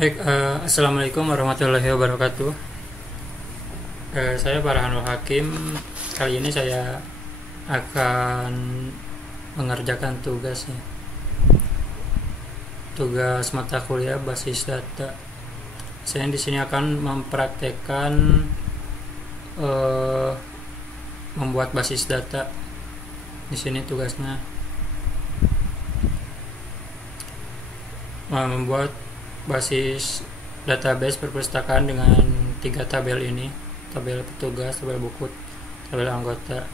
Baik, assalamualaikum warahmatullahi wabarakatuh. Saya Farhanul Hakim. Kali ini saya akan mengerjakan tugas mata kuliah basis data. Saya di sini akan mempraktekkan membuat basis data. Di sini tugasnya membuat basis database perpustakaan dengan 3 tabel ini: tabel petugas, tabel buku, tabel anggota,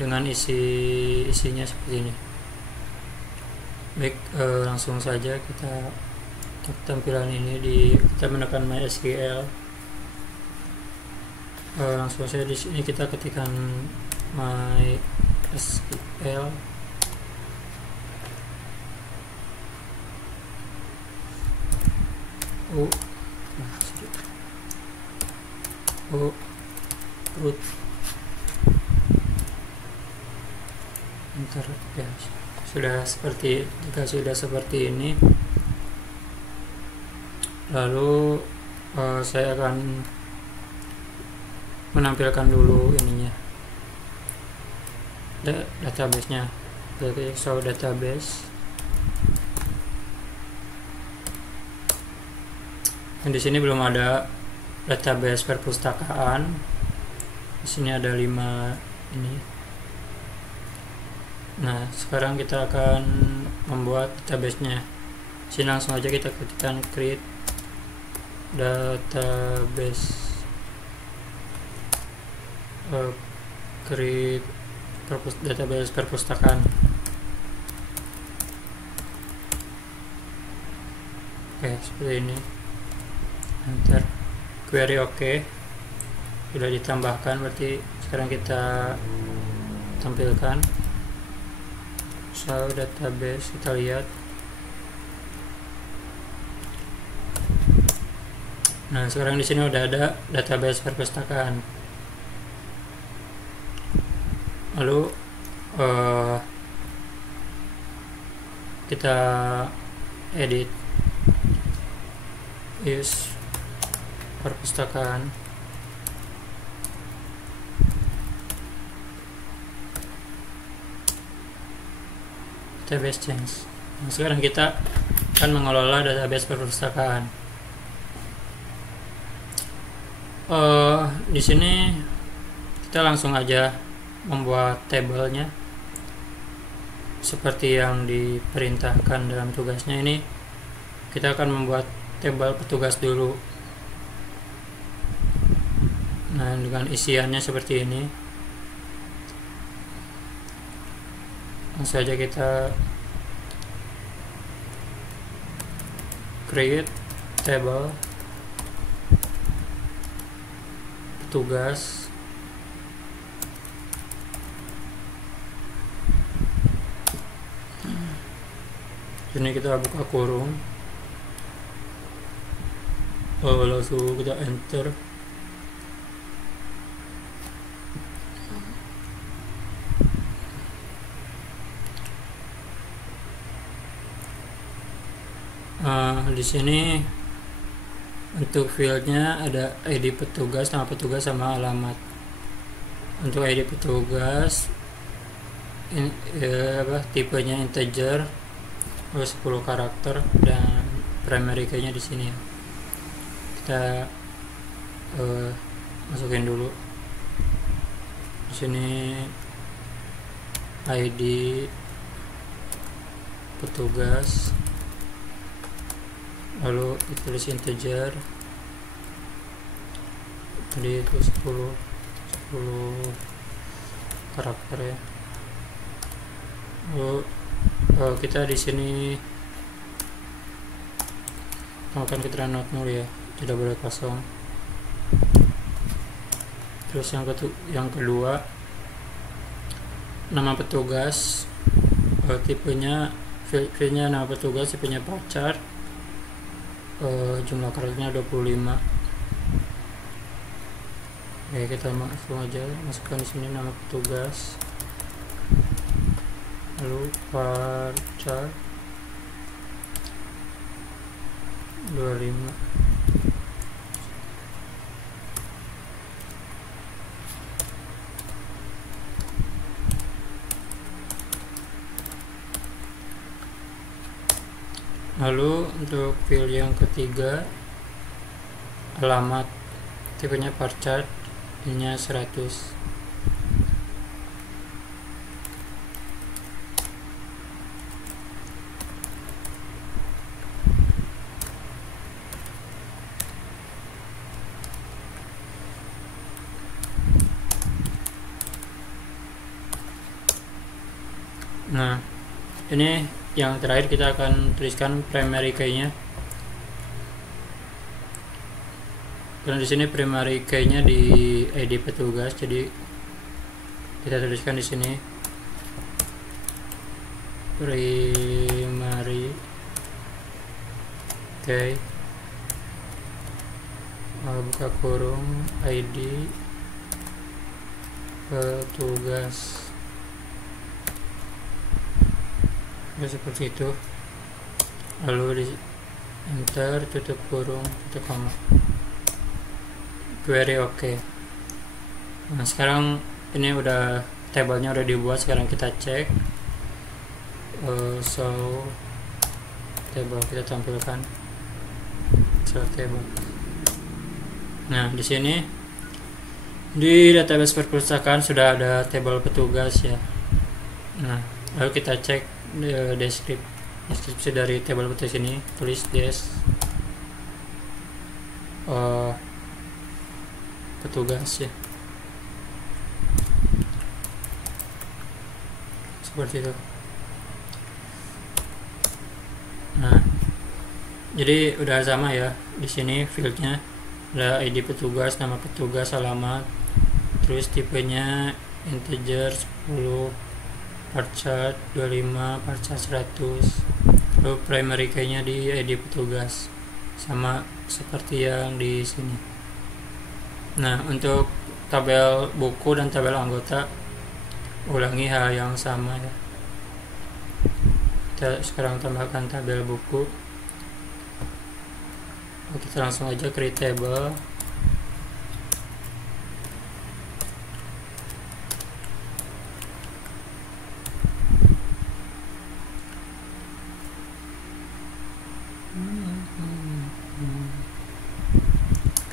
dengan isinya seperti ini. Baik, langsung saja kita tampilan ini kita menekan MySQL. Langsung saja di sini kita ketikkan MySQL. Root enter ya. Jika sudah seperti ini, lalu saya akan menampilkan dulu ininya, database-nya. Jadi show database. Dan di sini belum ada database perpustakaan. Di sini ada 5 ini. Nah, sekarang kita akan membuat database-nya. Sini langsung aja kita ketikkan create database. Create database perpustakaan. Oke, seperti ini. Enter. Query oke. Sudah ditambahkan, berarti sekarang kita tampilkan show database. Kita lihat. Nah, sekarang di sini udah ada database perpustakaan. Lalu kita edit, use perpustakaan. Database change. Nah, sekarang kita akan mengelola database perpustakaan. Di sini kita langsung aja membuat tabelnya seperti yang diperintahkan dalam tugasnya. Ini kita akan membuat tabel petugas dulu. Nah, dengan isiannya seperti ini. Langsung saja kita create table petugas. Ini kita buka kurung. Langsung kita enter. Di sini untuk fieldnya ada ID petugas, nama petugas, sama alamat. Untuk ID petugas tipenya integer, 10 karakter, dan primary key-nya di sini. Kita masukin dulu. Di sini ID petugas, lalu ditulis integer, tadi itu 10 karakter ya. Lalu kita di sini tambahkan keterangan not null ya, tidak boleh kosong. Terus yang kedua, nama petugas, tipenya fieldnya nama petugas, tipenya pacar, jumlah karakternya 25. Oke, kita langsung aja masukkan di sini nama petugas, lalu pacar, 25. Lalu untuk field yang ketiga, alamat, tipenya varchar, ininya 100. Nah, ini yang terakhir kita akan tuliskan primary key-nya. Karena di sini primary key-nya di ID petugas, jadi kita tuliskan di sini primary key, buka kurung, ID petugas. Seperti itu, lalu di enter, tutup kurung, tutup koma, query oke. Nah, sekarang ini udah tabelnya udah dibuat. Sekarang kita cek show table, kita tampilkan show table. Nah, di sini di database perpustakaan sudah ada tabel petugas ya. Nah, lalu kita cek deskripsi dari tabel petugas ini, tulis petugas ya, seperti itu. Nah, jadi udah sama ya. Di sini fieldnya ada ID petugas, nama petugas, alamat, terus tipenya integer 10, varchar 25, varchar 100. Lalu primary key-nya di ID petugas, sama seperti yang di sini. Nah, untuk tabel buku dan tabel anggota, ulangi hal yang sama ya. Kita sekarang tambahkan tabel buku. Kita langsung aja create table.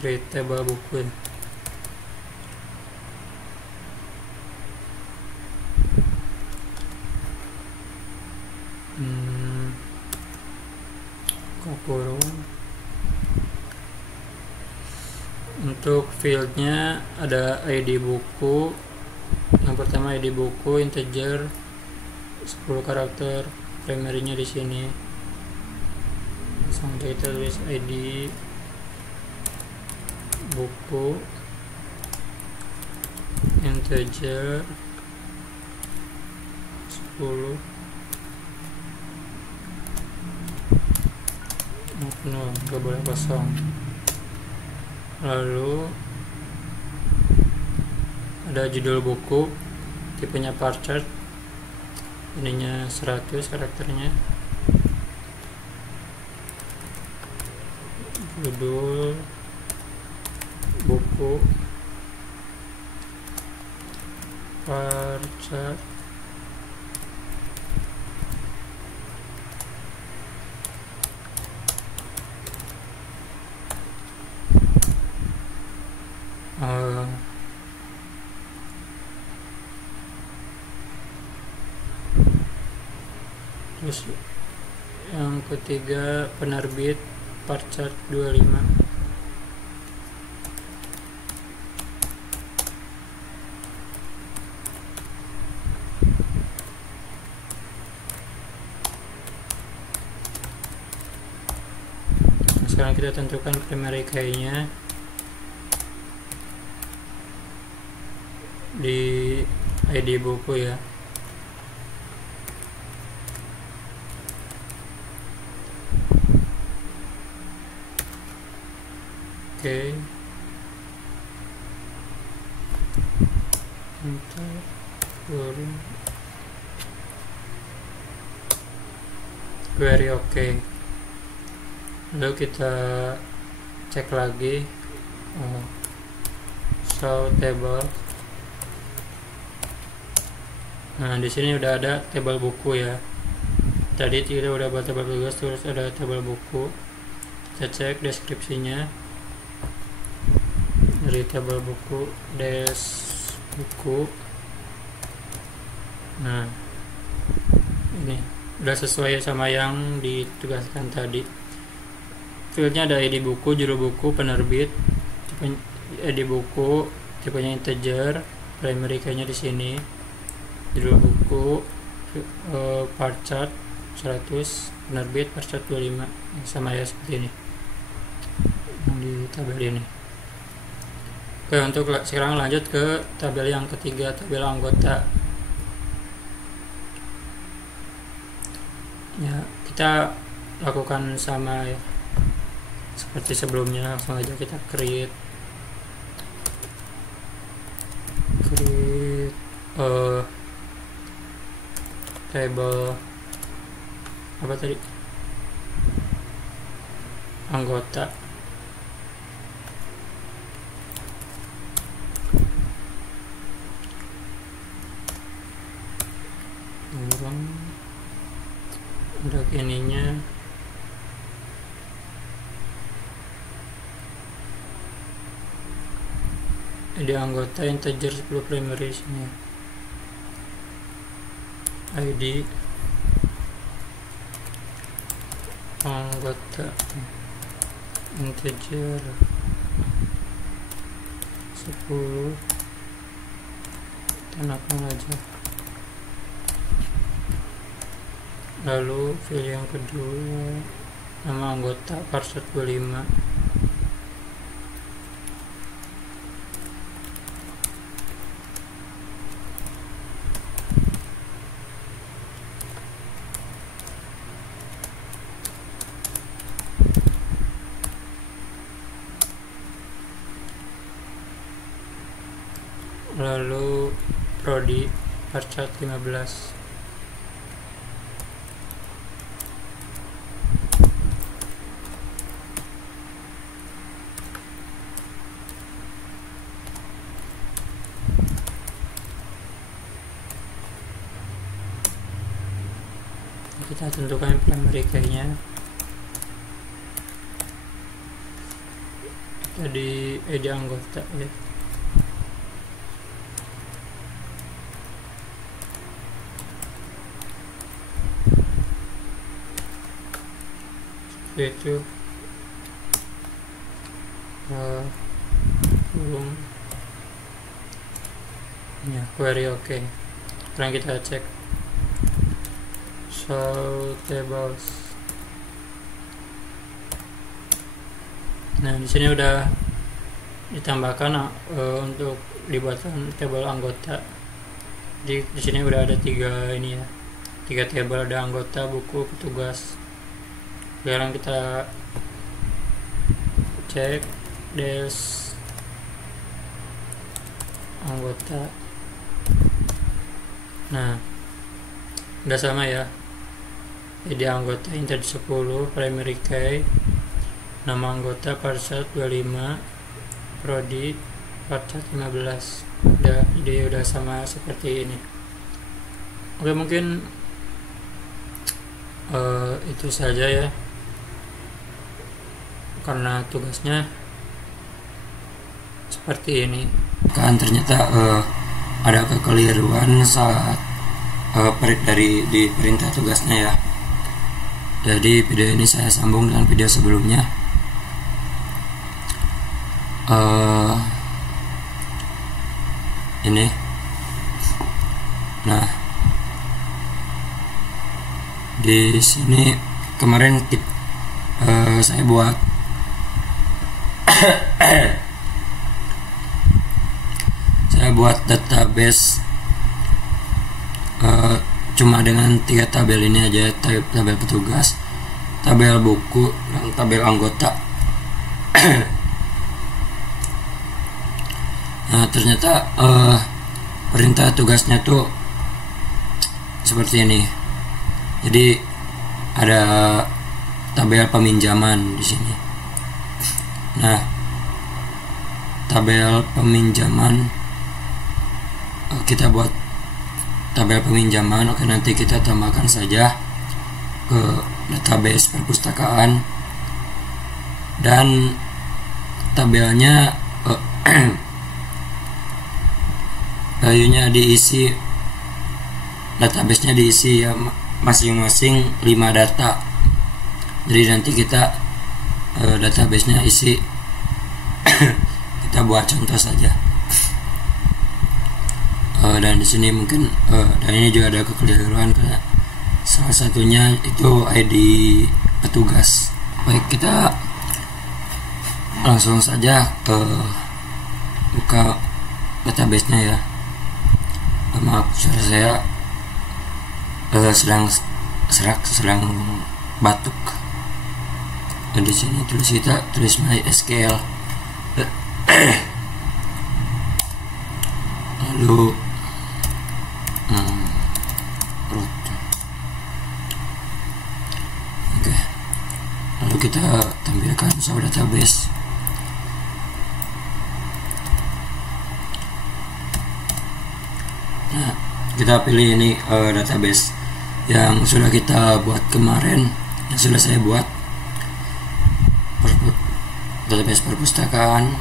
Create table buku ya. Kurung. Untuk fieldnya ada ID buku. Yang pertama ID buku integer 10 karakter, primary-nya di sini. Langsung kita tulis ID buku integer 10 penuh, gak boleh kosong. Lalu ada judul buku, tipenya varchar, ininya 100 karakternya. Judul buku varchar terus yang ketiga penerbit varchar 25. Sekarang kita tentukan primary key-nya di ID buku ya. Oke. Enter, query oke. lalu kita cek lagi show table. Nah, di sini udah ada tabel buku ya. Tadi kita udah buat tabel tugas, terus ada tabel buku. Kita cek deskripsinya dari tabel buku, buku. Nah, ini udah sesuai sama yang ditugaskan tadi. Fieldnya ada ID buku, judul buku, penerbit, ID buku, tipenya integer, primary key-nya di sini, judul buku, part chart 100, penerbit part chart 25, sama ya seperti ini yang di tabel ini. Oke, untuk sekarang lanjut ke tabel yang ketiga, tabel anggota. Ya, kita lakukan sama ya seperti sebelumnya, langsung aja kita create table apa tadi, anggota. Untuk ininya ada anggota integer 10 primary sini, ID anggota integer 10, tanahkan aja. Lalu field yang kedua, nama anggota part 25. Lalu prodi part chart 15. Kita tentukan primary key-nya. Tadi ID anggota ya. Itu ya, query oke. Sekarang kita cek show tables. Nah, di sini udah ditambahkan untuk dibuatkan tabel anggota. Di sini udah ada 3 ini ya, 3 tabel, ada anggota, buku, petugas. Sekarang kita cek anggota. Nah, udah sama ya. Jadi anggota integer 10, primary key, nama anggota part chart 25, prodi part chart 15. Jadi udah sama seperti ini. Oke, mungkin itu saja ya, karena tugasnya seperti ini. Kan ternyata ada kekeliruan saat di perintah tugasnya ya. Jadi video ini saya sambung dengan video sebelumnya. Ini. Nah, di sini kemarin saya buat database cuma dengan 3 tabel ini aja, tabel petugas, tabel buku, dan tabel anggota. Nah, ternyata perintah tugasnya tuh seperti ini. Jadi ada tabel peminjaman di sini. Nah, tabel peminjaman, kita buat tabel peminjaman. Oke, nanti kita tambahkan saja ke database perpustakaan, dan tabelnya valuenya diisi, database-nya diisi ya masing-masing 5 data. Jadi nanti kita database-nya isi kita buat contoh saja. Dan di sini mungkin dan ini juga ada kekeliruan, karena salah satunya itu ID petugas. Baik, kita langsung saja buka database-nya ya. Maaf, suara saya sedang batuk. Dan di sini kita tulis MySQL. Lalu root. Oke. Lalu kita tampilkan soal database. Nah, kita pilih ini database yang sudah kita buat kemarin, yang sudah saya buat, database perpustakaan,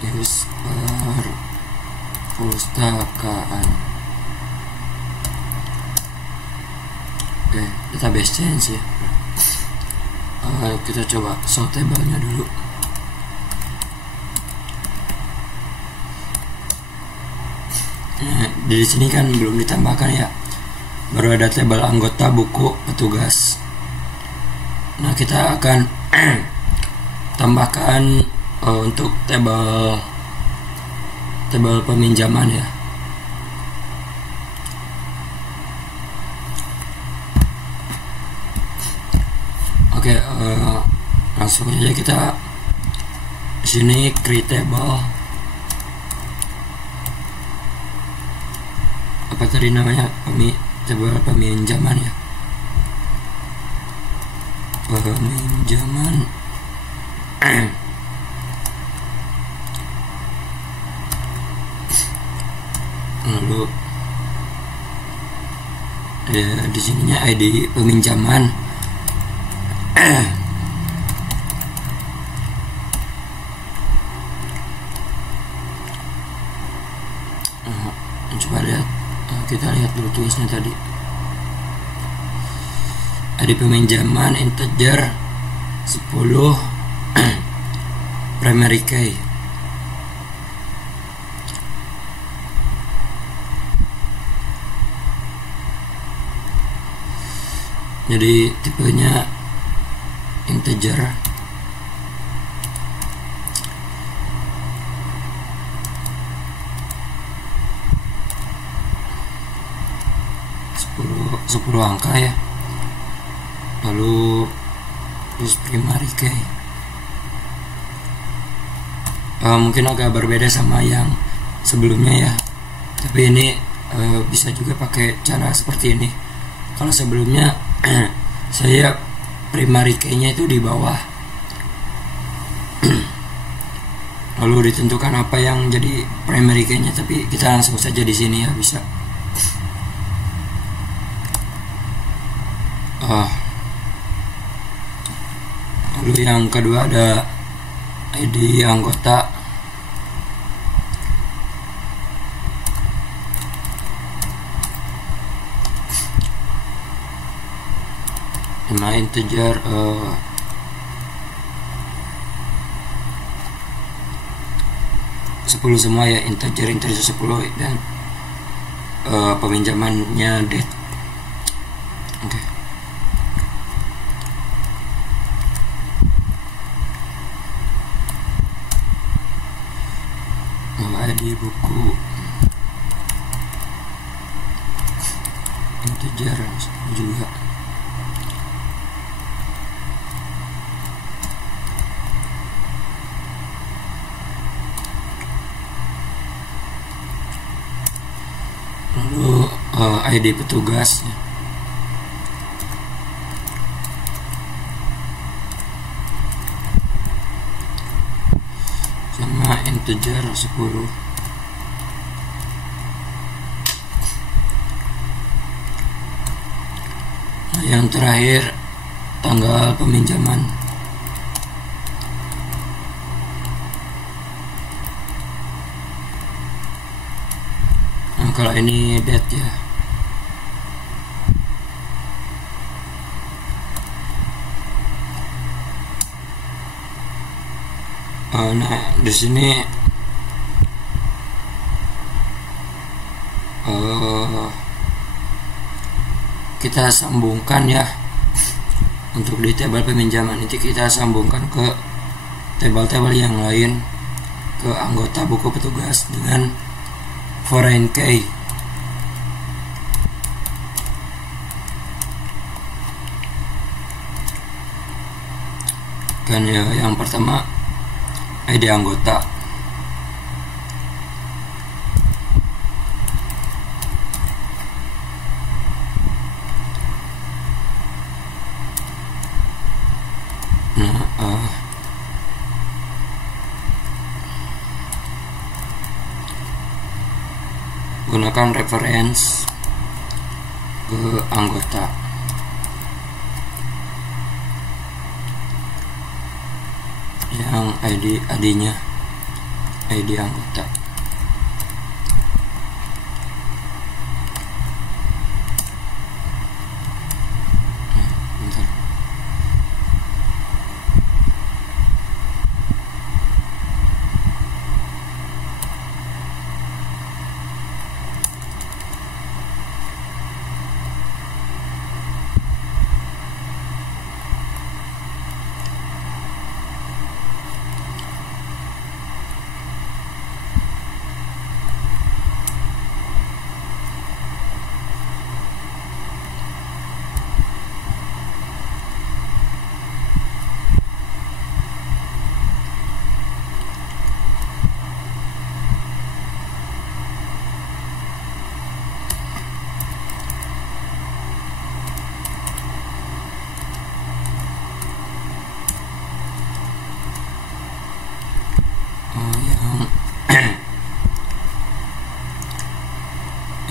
use perpustakaan. Oke, database change ya. Kita coba sort table-nya dulu. Nah, di sini kan belum ditambahkan ya, baru ada tabel anggota, buku, petugas. Nah, kita akan tambahkan untuk tabel peminjaman ya. Oke, langsung aja kita di sini create table. Apa tadi namanya? Tabel peminjaman ya. Peminjaman. Lalu di sininya ID peminjaman. Coba lihat, kita lihat dulu tulisnya tadi. ID peminjaman integer 10 primary key. Jadi tipenya integer. Sepuluh angka ya. Lalu terus primary key. Mungkin agak berbeda sama yang sebelumnya ya, tapi ini bisa juga pakai cara seperti ini. Kalau sebelumnya saya primary key-nya itu di bawah, lalu ditentukan apa yang jadi primary key-nya, tapi kita langsung saja di sini ya, bisa. Lalu yang kedua ada ID anggota. Integer 10 semua ya, integer 10 dan peminjamannya date. Oke. ID buku integer juga. Lalu ID petugas ya. integer 10. Nah, yang terakhir tanggal peminjaman. Nah, kalau ini date ya. Nah, di sini kita sambungkan ya, untuk di tabel peminjaman itu kita sambungkan ke tabel-tabel yang lain, ke anggota buku petugas dengan foreign key. Kan ya, yang pertama ID anggota. Nah, gunakan reference ke anggota. Yang ID-nya ID anggota. Bentar.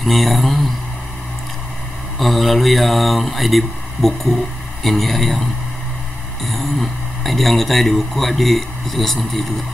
Ini yang lalu yang ID buku ini ya, yang ID anggota, ID buku, ID petugas nanti juga.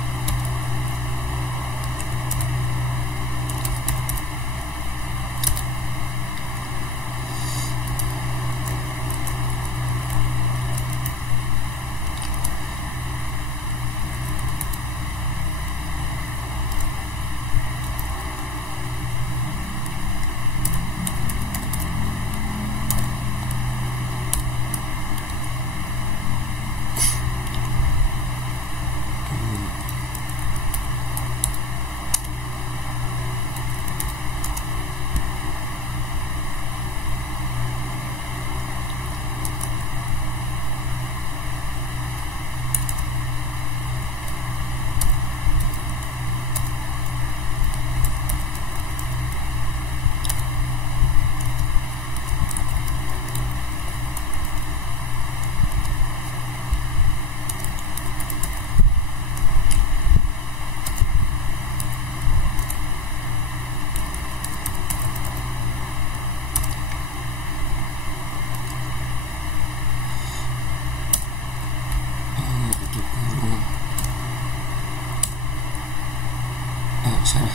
Salah,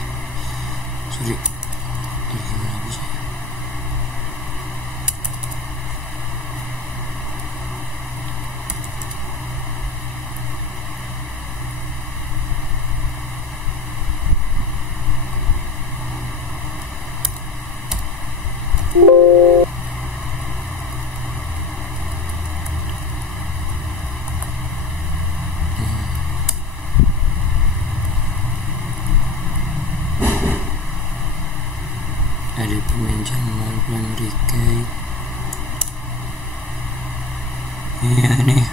sorry. Gimana aku saya? Ada peminjaman primary key. Iya nih,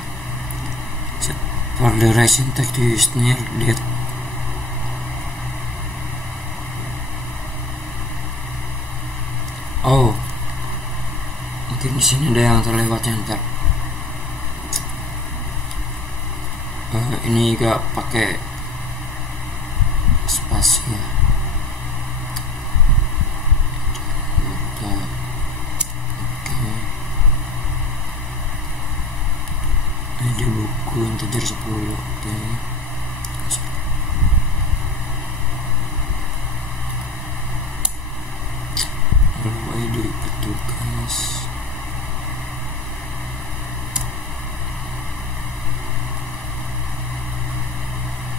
for the racing tag to use near date. Oh, mungkin di sini ada yang terlewat ya, ntar. Ini gak pakai spasi ya. ID buku integer 10. Oke. Lalu ID petugas.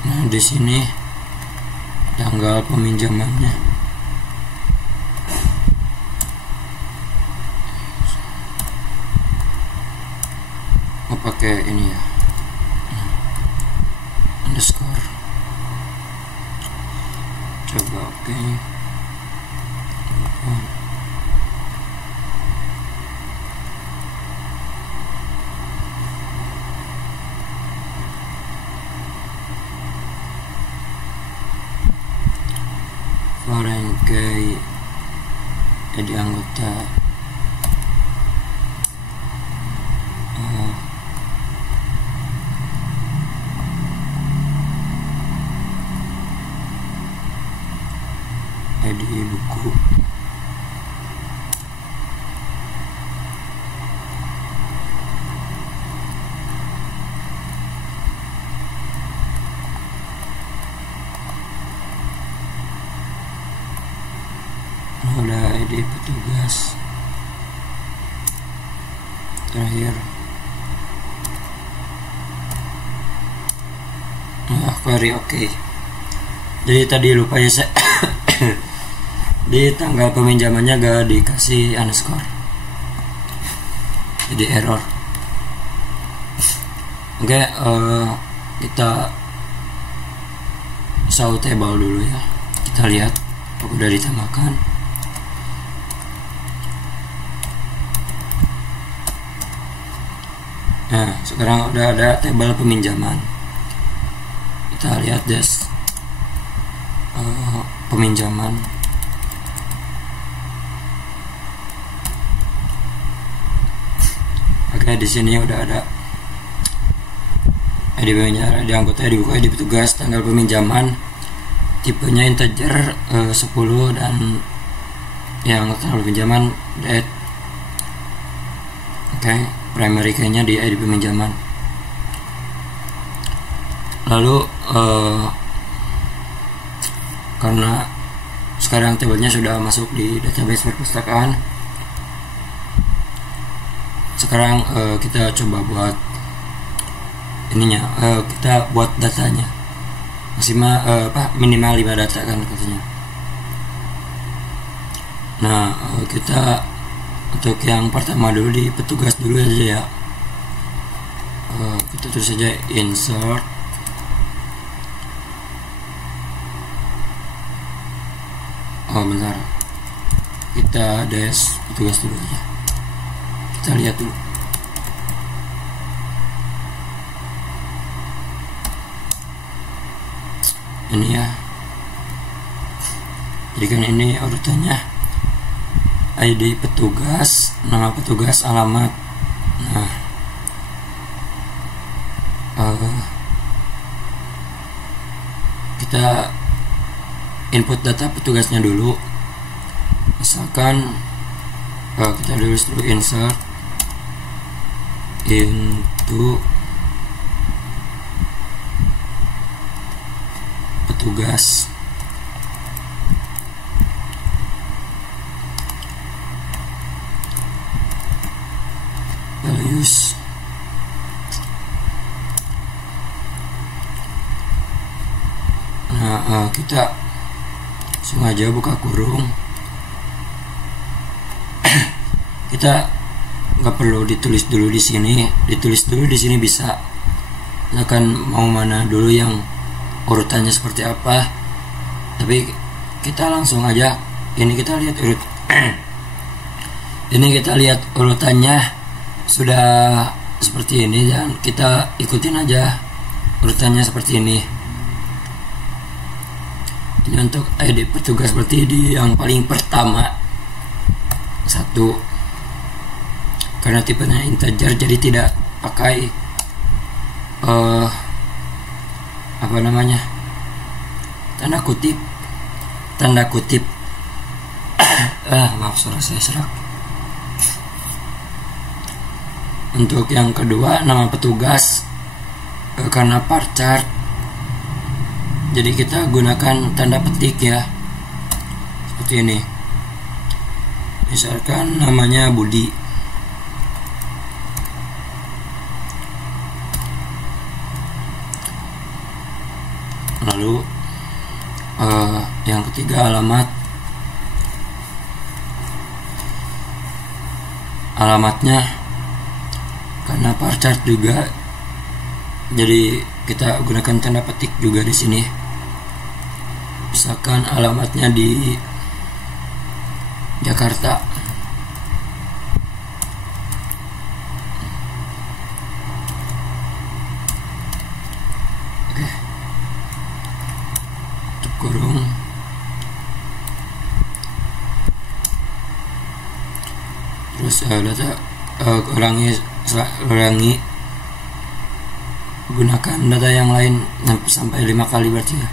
Nah, di sini tanggal peminjamannya. Mau pakai ini ya. Underscore. Coba oke. Rangkai jadi anggota ID buku. Ada ID petugas. Terakhir query oke. Jadi tadi lupa ya saya di tanggal peminjamannya gak dikasih underscore, jadi error. Oke, kita show table dulu ya. Kita lihat udah ditambahkan. Nah, sekarang udah ada tabel peminjaman. Kita lihat des peminjaman. Oke, di sini udah ada ID peminjaman, ID anggota, ID buku, ID petugas, tanggal peminjaman, tipenya integer 10 dan yang tanggal peminjaman date. Oke. Primary key-nya di ID peminjaman. Lalu karena sekarang tabelnya sudah masuk di database perpustakaan, sekarang kita coba buat ininya, kita buat datanya minimal 5 data kan katanya. Nah, kita untuk yang pertama dulu di petugas dulu aja ya. Kita tulis saja insert bentar, kita des petugas dulu aja. Kita lihat dulu. Ini ya, jadi kan ini urutannya. ID petugas, nama petugas, alamat. Nah, kita input data petugasnya dulu. Misalkan kita tulis dulu insert into petugas. Values. Nah, kita sengaja buka kurung. Kita nggak perlu ditulis dulu di sini, ditulis dulu di sini bisa. Misalkan mau mana dulu yang urutannya seperti apa. Tapi kita langsung aja. Ini kita lihat ini kita lihat urutannya sudah seperti ini dan kita ikutin aja urutannya seperti ini. Ini untuk ID petugas seperti di yang paling pertama 1, karena tipenya integer jadi tidak pakai tanda kutip maaf suara saya serak. Untuk yang kedua, nama petugas karena parchart, jadi kita gunakan tanda petik ya, seperti ini. Misalkan namanya Budi, lalu yang ketiga alamatnya karena parchart juga, jadi kita gunakan tanda petik juga di sini. Misalkan alamatnya di Jakarta, oke, tutup kurung. Terus data ulangi gunakan data yang lain sampai 5 kali berarti ya.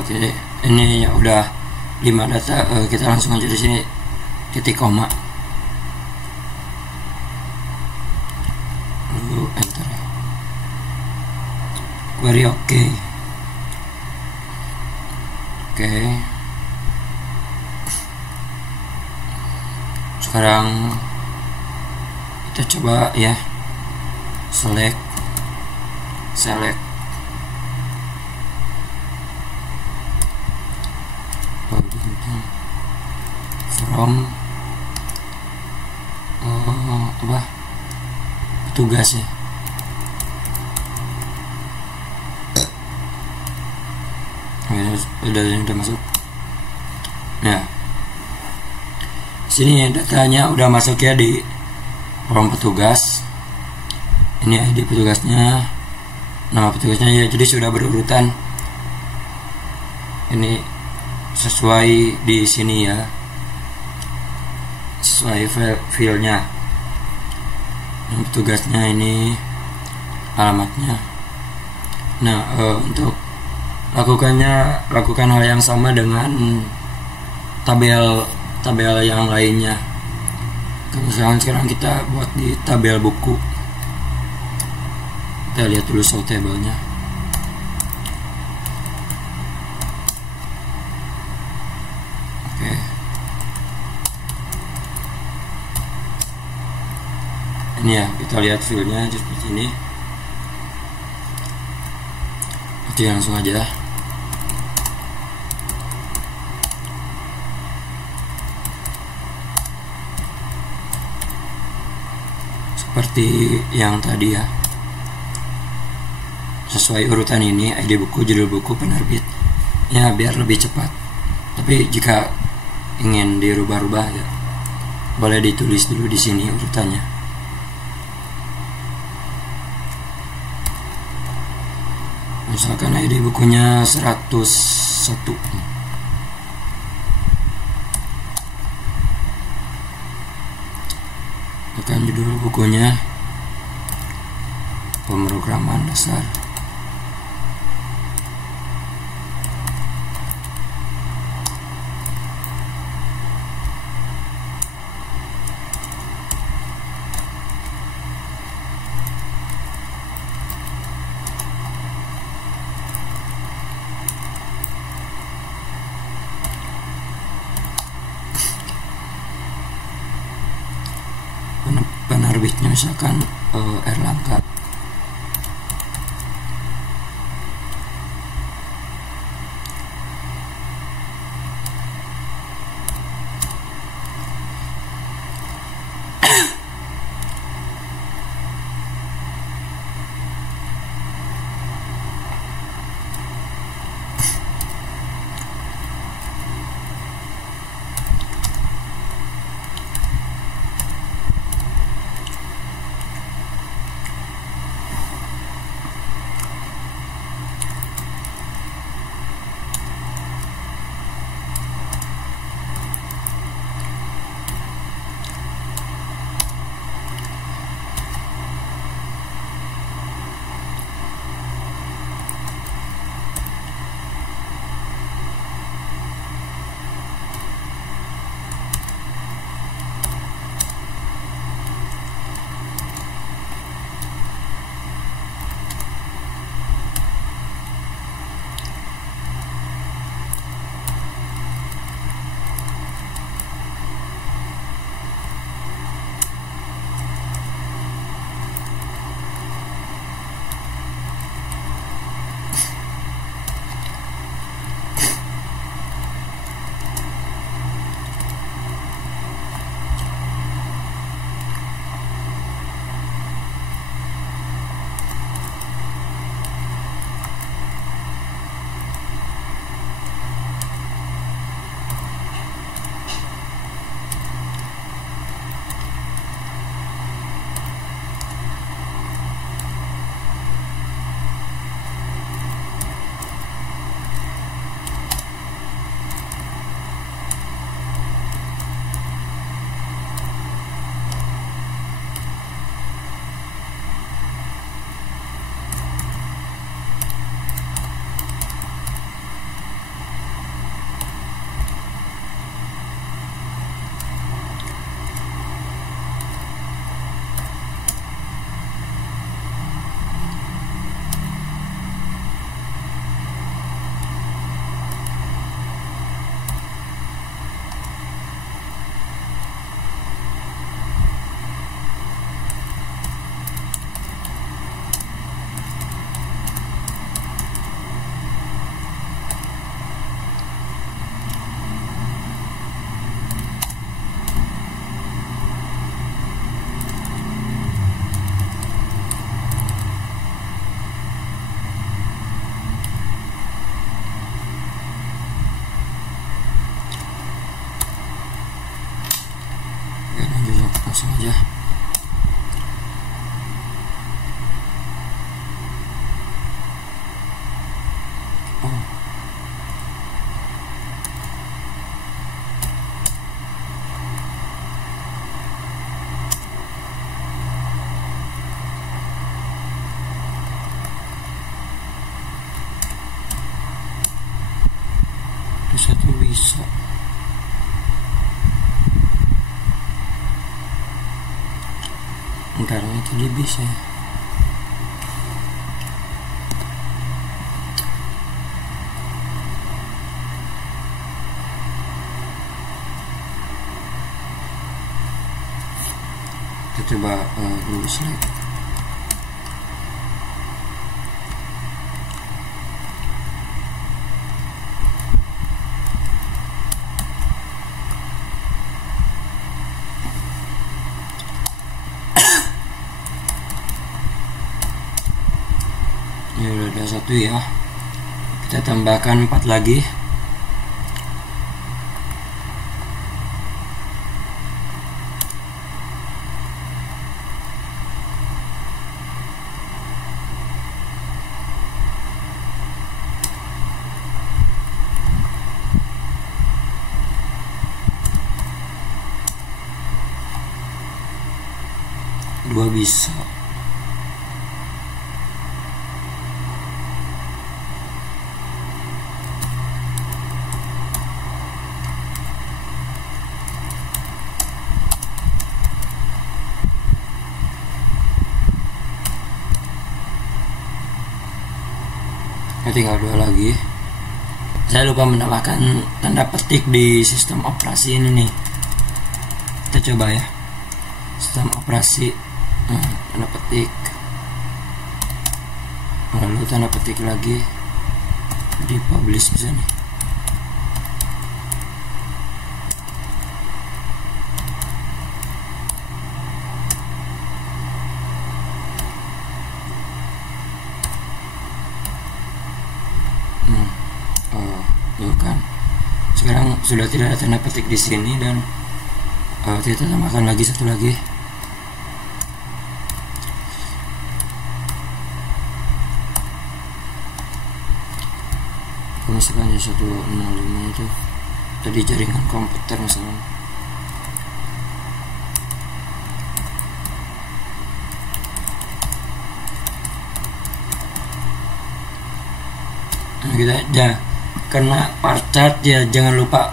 Oke, ini ya udah 5 data, kita langsung aja di sini titik koma, lalu enter, query oke. Sekarang kita coba ya, select from petugas ya. Udah masuk. Nah, Sini datanya udah masuk ya di kolom petugas. Ini ID petugasnya, nama petugasnya ya, jadi sudah berurutan. Ini sesuai di sini ya, sesuai filenya. Nama petugasnya ini, alamatnya. Nah, untuk lakukan hal yang sama dengan tabel yang lainnya. Misalkan sekarang kita buat di tabel buku. Kita lihat dulu show tabelnya. Oke. Ini ya, kita lihat filenya seperti ini. Oke, langsung aja. Seperti yang tadi ya, sesuai urutan ini, ID buku, judul buku, penerbit ya, biar lebih cepat. Tapi jika ingin dirubah-rubah ya, boleh ditulis dulu di sini urutannya. Misalkan ID bukunya 101. Tekan judul bukunya pemrograman dasar. Penerbitnya misalkan Erlangga. langsung aja. Satu bisa. Bentar, ini tadi bisa. Kita coba lurus lagi. Ini udah ada 1 ya, kita tambahkan 4 lagi. Dua bisa. Tinggal 2 lagi. Saya lupa menambahkan tanda petik di sistem operasi ini nih. Kita coba ya, sistem operasi, tanda petik, lalu tanda petik lagi, di publish bisa nih. Kan sekarang sudah tidak ada tanda petik di sini, dan kita tambahkan lagi 1 lagi. Misalkan 165 itu tadi jaringan komputer misalnya. Nah, kita aja karena parchart ya, jangan lupa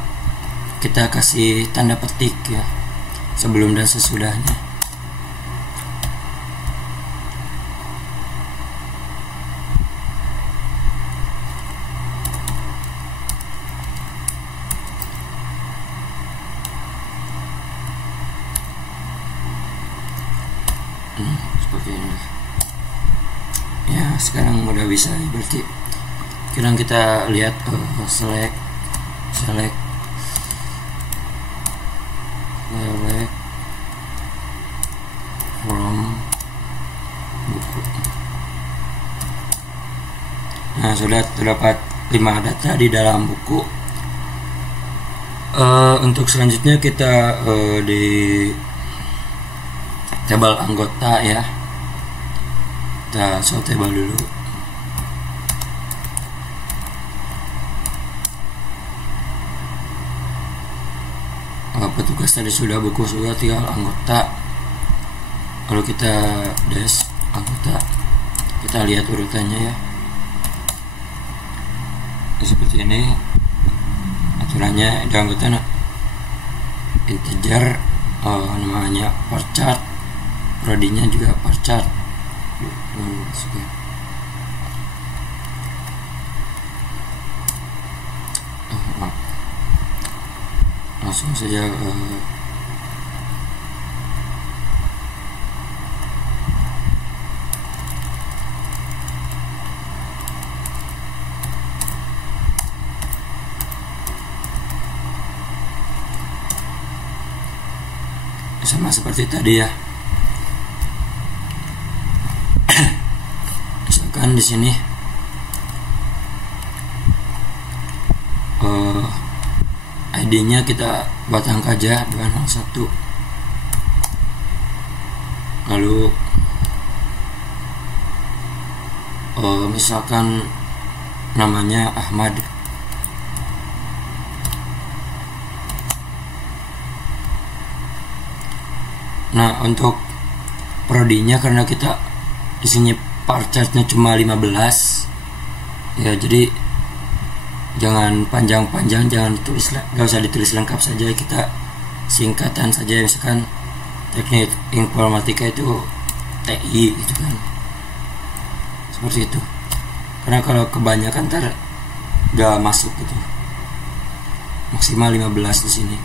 kita kasih tanda petik ya sebelum dan sesudahnya. Seperti ini ya. Sekarang udah bisa, berarti sekarang kita lihat select from buku. Nah, sudah terdapat 5 data di dalam buku. Untuk selanjutnya kita di tabel anggota ya, kita show table dulu. Petugas tadi sudah, buku sudah, tinggal anggota. Kalau kita dash anggota, kita lihat urutannya ya. Seperti ini aturannya. Di anggota integer, namanya parchart, prodinya juga parchart. Langsung saja sama seperti tadi ya. Misalkan di sini ID-nya kita buat angka aja 201. Lalu misalkan namanya Ahmad. Nah, untuk prodinya karena kita di sini part charge-nya cuma 15 ya, jadi jangan panjang-panjang, jangan gak usah ditulis lengkap saja, kita singkatan saja. Misalkan teknik informatika itu TI gitu kan, seperti itu. Karena kalau kebanyakan ntar gak masuk gitu, maksimal 15 di sini.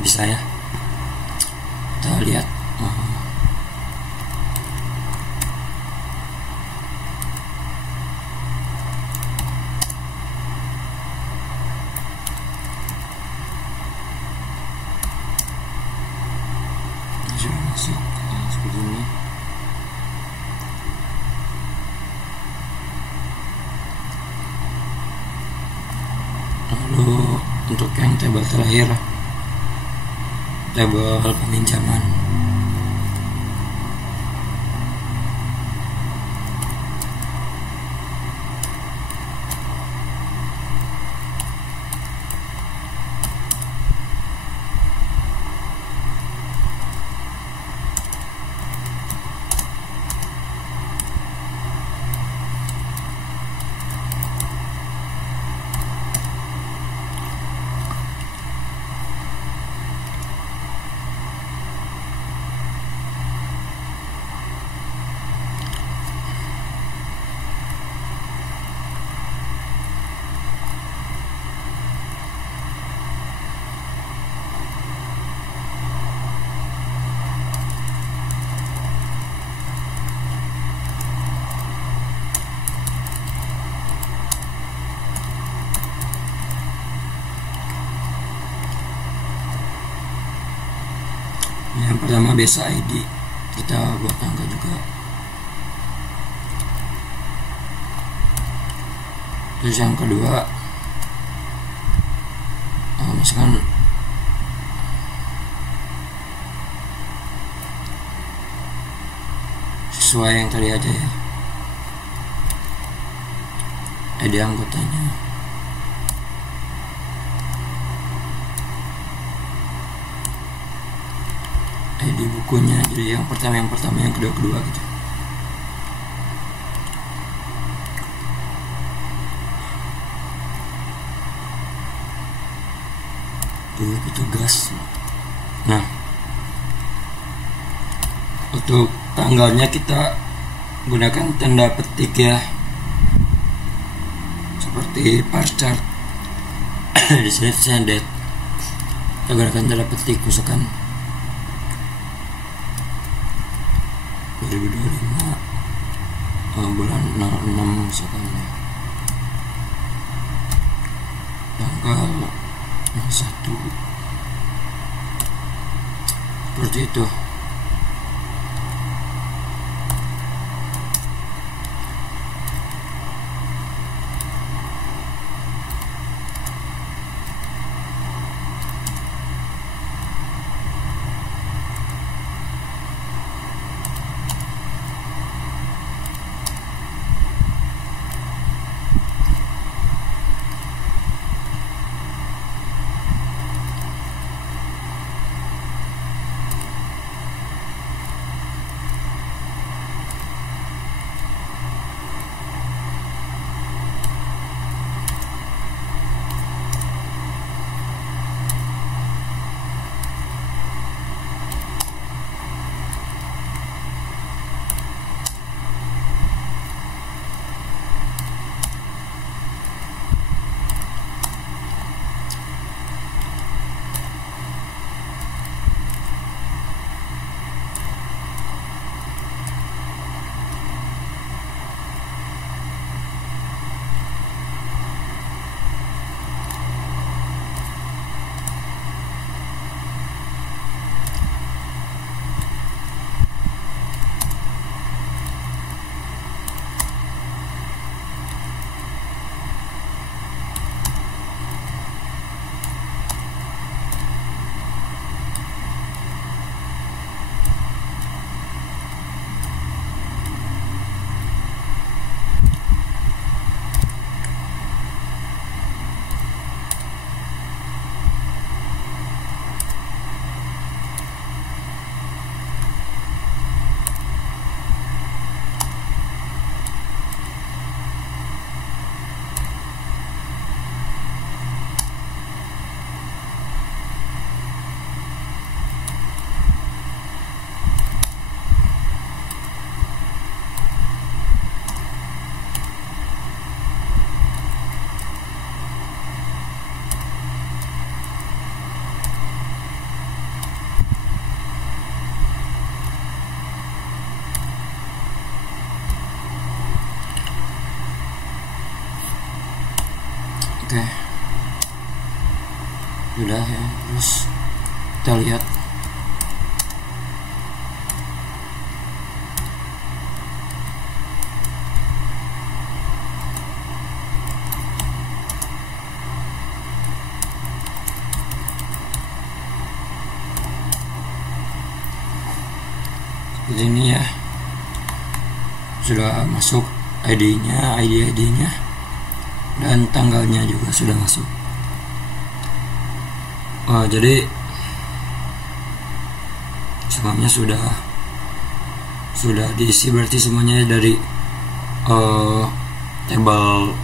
Bisa ya, kita lihat. Sudah masuk seperti ini. Lalu untuk yang tabel terakhir, tabel peminjaman. Yang pertama biasa ID, kita buat angka juga. Terus yang kedua, misalkan sesuai yang tadi aja ya, ID anggotanya. ID bukunya, jadi yang pertama, yang kedua gitu. Dulu petugas. Nah, untuk tanggalnya kita gunakan tanda petik ya, seperti parchart. Di sini saya date, kita gunakan tanda petik misalkan 2025 bulan 06 misalkan ya, tanggal 1 seperti itu. Oke, udah ya, terus kita lihat seperti ini ya, sudah masuk ID-nya, ID-nya dan tanggalnya juga sudah masuk. Jadi semuanya sudah diisi, berarti semuanya dari tebal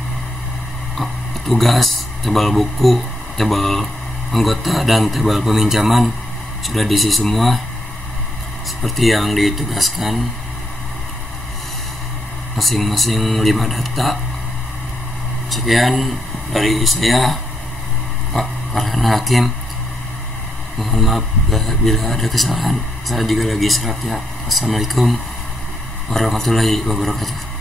petugas, tebal buku, tebal anggota dan tebal peminjaman sudah diisi semua seperti yang ditugaskan, masing-masing 5 data. Sekian dari saya, Pak Farhan Hakim. Mohon maaf bila ada kesalahan. Saya juga lagi serak ya. Assalamualaikum warahmatullahi wabarakatuh.